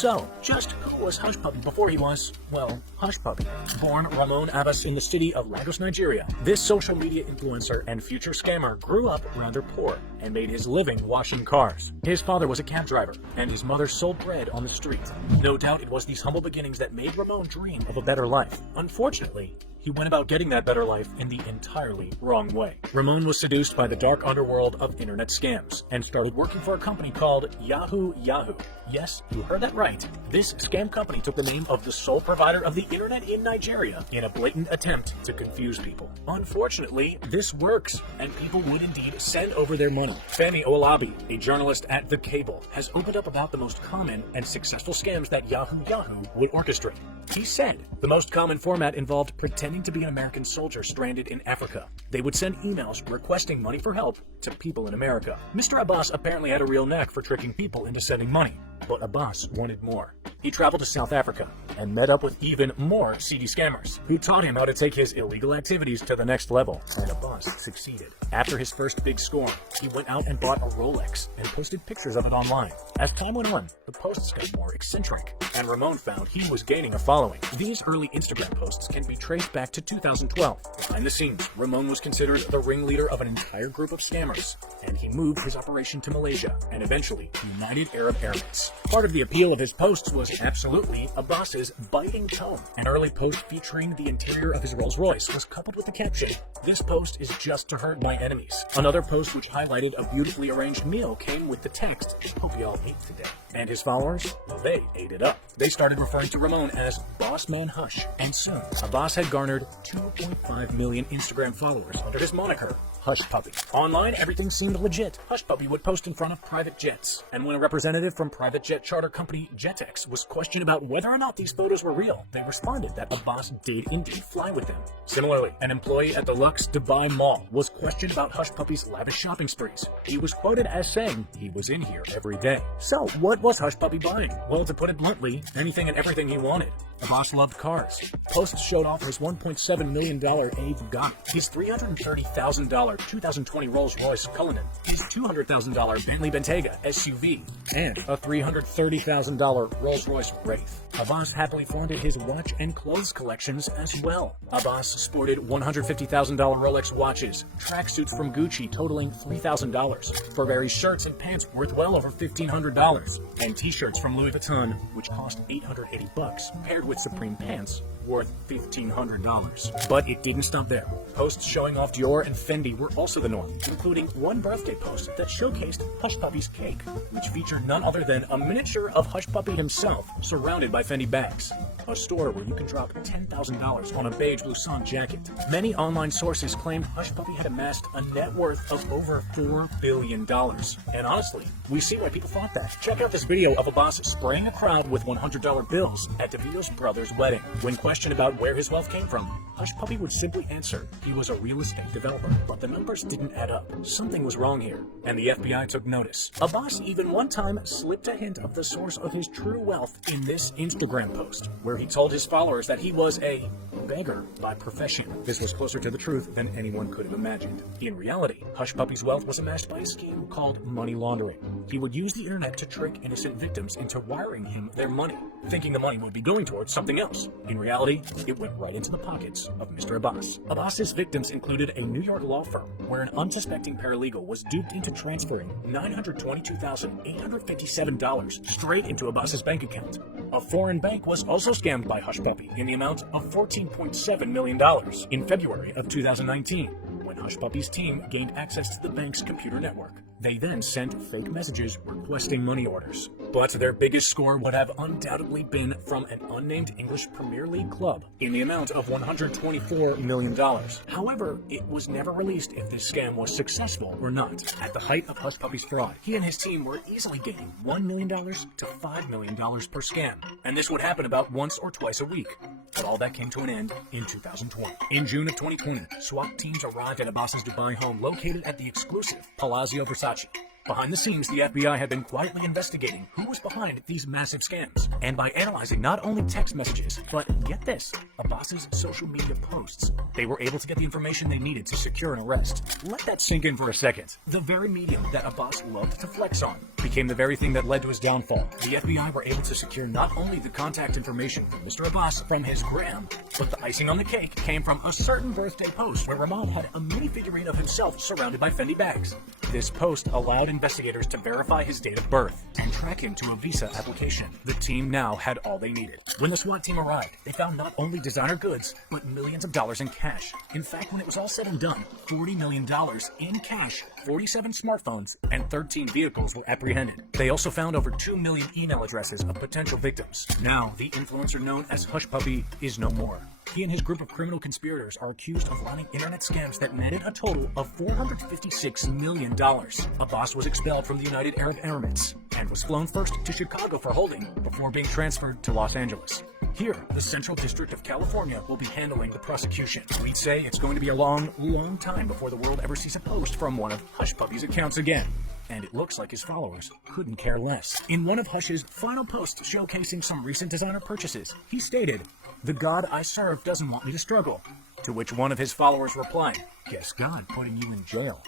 So, just who was Hush Puppy before he was, well, Hush Puppy? Born Ramon Abbas in the city of Lagos, Nigeria, this social media influencer and future scammer grew up rather poor and made his living washing cars. His father was a cab driver, and his mother sold bread on the street. No doubt it was these humble beginnings that made Ramon dream of a better life. Unfortunately, he went about getting that better life in the entirely wrong way. Ramon was seduced by the dark underworld of internet scams and started working for a company called Yahoo Yahoo. Yes, you heard that right. This scam company took the name of the sole provider of the internet in Nigeria in a blatant attempt to confuse people. Unfortunately, this works, and people would indeed send over their money. Femi Olabi, a journalist at The Cable, has opened up about the most common and successful scams that Yahoo Yahoo would orchestrate. He said the most common format involved pretending to be an American soldier stranded in Africa. They would send emails requesting money for help to people in America. Mr. Abbas apparently had a real knack for tricking people into sending money, but Abbas wanted more. He traveled to South Africa and met up with even more seedy scammers who taught him how to take his illegal activities to the next level, and Abbas succeeded. After his first big score, he went out and bought a Rolex and posted pictures of it online. As time went on, the posts got more eccentric, and Ramon found he was gaining a following. These early Instagram posts can be traced back to 2012. Behind the scenes, Ramon was considered the ringleader of an entire group of scammers, and he moved his operation to Malaysia and eventually United Arab Emirates. Part of the appeal of his posts was absolutely Abbas's biting tone. An early post featuring the interior of his Rolls Royce was coupled with the caption, "This post is just to hurt my enemies." Another post which highlighted a beautifully arranged meal came with the text, "Hope you all eat today." And his followers, well, they ate it up. They started referring to Ramon as Boss Man Hush, and soon Abbas had garnered 2.5 million Instagram followers under his moniker, Hush Puppy. Online, everything seemed legit. Hush Puppy would post in front of private jets, and when a representative from private jet charter company Jetex was questioned about whether or not these photos were real, they responded that Abbas did indeed fly with them. Similarly, an employee at the Lux Dubai Mall was questioned about Hush Puppy's lavish shopping sprees. He was quoted as saying he was in here every day. So, what was Hush Puppy buying? Well, to put it bluntly, anything and everything he wanted. Abbas loved cars. Posts showed off his $1.7 million A Bugatti, his $330,000 2020 Rolls-Royce Cullinan, his $200,000 Bentley Bentayga SUV, and a $330,000 Rolls-Royce Wraith. Abbas happily flaunted his watch and clothes collections as well. Abbas sported $150,000 Rolex watches, tracksuits from Gucci totaling $3,000, Burberry shirts and pants worth well over $1,500, and t-shirts from Louis Vuitton, which cost $880, paired with Supreme pants worth $1,500. But it didn't stop there. Posts showing off Dior and Fendi were also the norm, including one birthday post that showcased Hush Puppy's cake, which featured none other than a miniature of Hush Puppy himself surrounded by Fendi bags. A store where you can drop $10,000 on a beige blouson jacket. Many online sources claimed Hush Puppy had amassed a net worth of over $4 billion. And honestly, we see why people thought that. Check out this video of Abbas spraying a crowd with $100 bills at DeVito's brother's wedding. When questioned about where his wealth came from, Hush Puppy would simply answer he was a real estate developer. But the numbers didn't add up. Something was wrong here, and the FBI took notice. Abbas even one time slipped a hint of the source of his true wealth in this Instagram post, where he told his followers that he was a beggar by profession. This was closer to the truth than anyone could have imagined. In reality, Hush Puppy's wealth was amassed by a scheme called money laundering. He would use the internet to trick innocent victims into wiring him their money, thinking the money would be going towards something else. In reality, it went right into the pockets of Mr. Abbas. Abbas's victims included a New York law firm where an unsuspecting paralegal was duped into transferring $922,857 straight into Abbas's bank account. A foreign bank was also scammed by Hush Puppy in the amount of $14.7 million in February of 2019, when Hush Puppy's team gained access to the bank's computer network. They then sent fake messages requesting money orders. But their biggest score would have undoubtedly been from an unnamed English Premier League club in the amount of $124 million. However, it was never released if this scam was successful or not. At the height of Hush Puppy's fraud, he and his team were easily gaining $1 million to $5 million per scam. And this would happen about once or twice a week. But all that came to an end in 2020. In June of 2020, SWAT teams arrived at Abbas's Dubai home located at the exclusive Palazzo Versace. Behind the scenes, the FBI had been quietly investigating who was behind these massive scams. And by analyzing not only text messages, but get this, Abbas's social media posts, they were able to get the information they needed to secure an arrest. Let that sink in for a second. The very medium that Abbas loved to flex on. became the very thing that led to his downfall. The FBI were able to secure not only the contact information from Mr. Abbas from his gram, but the icing on the cake came from a certain birthday post where Rahman had a mini figurine of himself surrounded by Fendi bags. This post allowed investigators to verify his date of birth and track him to a visa application. The team now had all they needed. When the SWAT team arrived, they found not only designer goods, but millions of dollars in cash. In fact, when it was all said and done, $40 million in cash, 47 smartphones, and 13 vehicles were apprehended. They also found over 2 million email addresses of potential victims. Now, the influencer known as Hush Puppy is no more. He and his group of criminal conspirators are accused of running internet scams that netted a total of $456 million. Abbas was expelled from the United Arab Emirates and was flown first to Chicago for holding before being transferred to Los Angeles. Here, the Central District of California will be handling the prosecution. We'd say it's going to be a long, long time before the world ever sees a post from one of Hush Puppy's accounts again. And it looks like his followers couldn't care less. In one of Hush's final posts showcasing some recent designer purchases, he stated, "The God I serve doesn't want me to struggle." To which one of his followers replied, "Guess God putting you in jail."